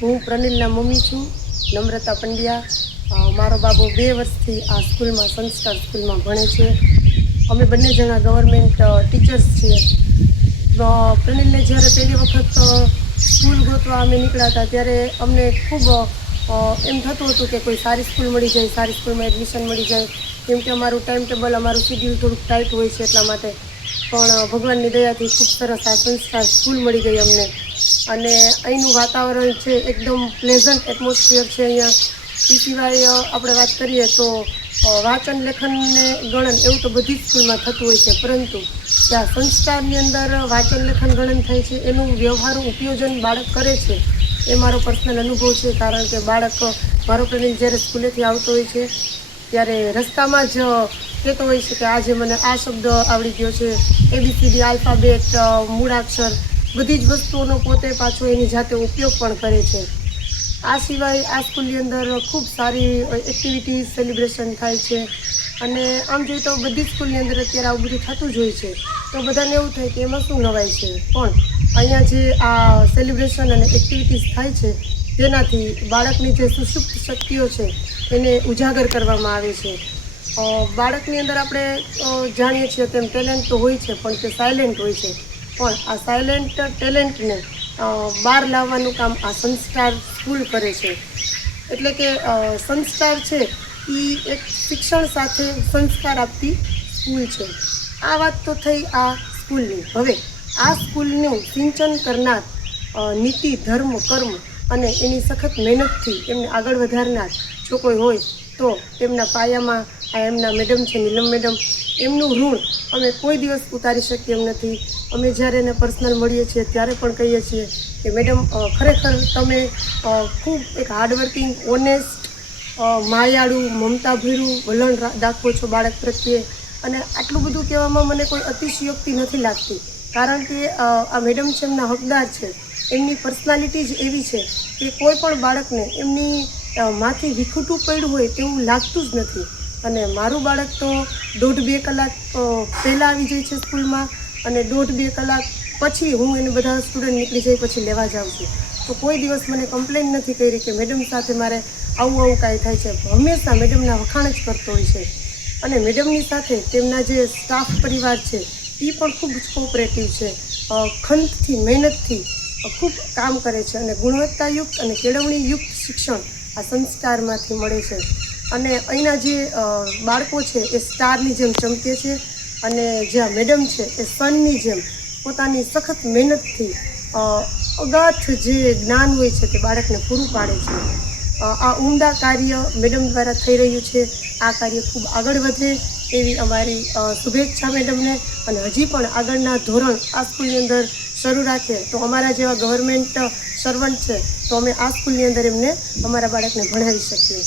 હું પ્રનિલના મમ્મી છું, નમ્રતા પંડ્યા। મારો બાબો 2 વર્ષથી આ સ્કૂલમાં સંસ્કાર સ્કૂલમાં ભણે છે। અમે બંને જણા ગવર્મેન્ટ ટીચર્સ છીએ। પ્રનિલને જ્યારે પહેલી વખત સ્કૂલ ગોતવા અમે નીકળ્યા હતા ત્યારે અમને ખૂબ એમ થતું હતું કે કોઈ સારી સ્કૂલ મળી જાય, સારી સ્કૂલમાં એડમિશન મળી જાય, કેમ કે અમારું ટાઈમ ટેબલ, અમારું શિડ્યુલ થોડુંક ટાઈટ હોય છે એટલા માટે। પણ ભગવાનની દયાથી ખૂબ સરસ આ સંસ્કાર સ્કૂલ મળી ગઈ અમને। અને અહીંનું વાતાવરણ છે એકદમ પ્લેઝન્ટ એટમોસ્ફિયર છે અહીંયા। એ સિવાય આપણે વાત કરીએ તો વાંચન લેખનને ગણન એવું તો બધી જ સ્કૂલમાં થતું હોય છે, પરંતુ ત્યાં સંસ્કારની અંદર વાંચન લેખન ગણન થાય છે, એનું વ્યવહારુ ઉપયોજન બાળક કરે છે એ મારો પર્સનલ અનુભવ છે। કારણ કે બાળક મારો પ્રનિલ જ્યારે સ્કૂલેથી આવતો હોય છે ત્યારે રસ્તામાં જ કહેતો હોય છે કે આજે મને આ શબ્દ આવડી ગયો છે, ABCD આલ્ફાબેટ, મૂળાક્ષર, બધી જ વસ્તુઓનો પોતે પાછો એની જાતે ઉપયોગ પણ કરે છે। આ સિવાય આ સ્કૂલની અંદર ખૂબ સારી એક્ટિવિટીઝ સેલિબ્રેશન થાય છે। અને આમ જોઈએ તો બધી સ્કૂલની અંદર અત્યારે આવું બધું થતું જ હોય છે, તો બધાને એવું થાય કે એમાં શું નવાઈ છે, પણ અહીંયા જે આ સેલિબ્રેશન અને એક્ટિવિટીઝ થાય છે તેનાથી બાળકની જે સુષુપ્ત શક્તિઓ છે એને ઉજાગર કરવામાં આવે છે। બાળકની અંદર આપણે જાણીએ છીએ તેમ ટેલેન્ટ તો હોય છે, પણ તે સાયલેન્ટ હોય છે, પણ આ સાયલેન્ટ ટેલેન્ટને બહાર લાવવાનું કામ આ સંસ્કાર સ્કૂલ કરે છે। એટલે કે સંસ્કાર છે એ એક શિક્ષણ સાથે સંસ્કાર આપતી સ્કૂલ છે। આ વાત તો થઈ આ સ્કૂલની। હવે આ સ્કૂલનું સિંચન કરનાર, નીતિ, ધર્મ, કર્મ અને એની સખત મહેનતથી એમને આગળ વધારનાર જો કોઈ હોય તો તેમના પાયામાં આ એમના મેડમ છે, નીલમ મેડમ, એમનું ઋણ અમે કોઈ દિવસ ઉતારી શકીએ એમ નથી। અમે જ્યારે એને પર્સનલ મળીએ છીએ ત્યારે પણ કહીએ છીએ કે મેડમ ખરેખર તમે ખૂબ એક હાર્ડવર્કિંગ, ઓનેસ્ટ, માયાળું, મમતાભર્યું વલણ દાખવો છો બાળક પ્રત્યે। અને આટલું બધું કહેવામાં મને કોઈ અતિશયોક્તિ નથી લાગતી, કારણ કે આ મેડમ છે એમના હકદાર છે। એમની પર્સનાલિટી જ એવી છે કે કોઈ પણ બાળકને એમની માંથી વિખૂટું પડ્યું હોય તેવું લાગતું જ નથી। અને મારું બાળક તો 1.5-2 કલાક પહેલાં આવી જાય છે સ્કૂલમાં, અને 1.5-2 કલાક પછી હું એને બધા સ્ટુડન્ટ નીકળી જાય પછી લેવા જાઉં છું। તો કોઈ દિવસ મને કમ્પ્લેન નથી કરી કે મેડમ સાથે મારે આવું કાંઈ થાય છે। હંમેશા મેડમના વખાણ જ કરતો હોય છે। અને મેડમની સાથે તેમના જે સ્ટાફ પરિવાર છે એ પણ ખૂબ જ કોઓપરેટિવ છે, ખંતથી, મહેનતથી ખૂબ કામ કરે છે, અને ગુણવત્તાયુક્ત અને કેળવણીયુક્ત શિક્ષણ આ સંસ્કારમાંથી મળે છે। અને અહીંના જે બાળકો છે એ સ્ટારની જેમ ચમકે છે, અને જે આ મેડમ છે એ સનની જેમ પોતાની સખત મહેનતથી અગાધ જે જ્ઞાન હોય છે તે બાળકને પૂરું પાડે છે। આ ઉમદા કાર્ય મેડમ દ્વારા થઈ રહ્યું છે। આ કાર્ય ખૂબ આગળ વધે એવી અમારી શુભેચ્છા મેડમને, અને હજી પણ આગળના ધોરણ આ સ્કૂલની અંદર શરૂ રાખે તો અમારા જેવા ગવર્મેન્ટ સર્વન્ટ છે તો અમે આ સ્કૂલની અંદર એમને અમારા બાળકને ભણાવી શકીએ।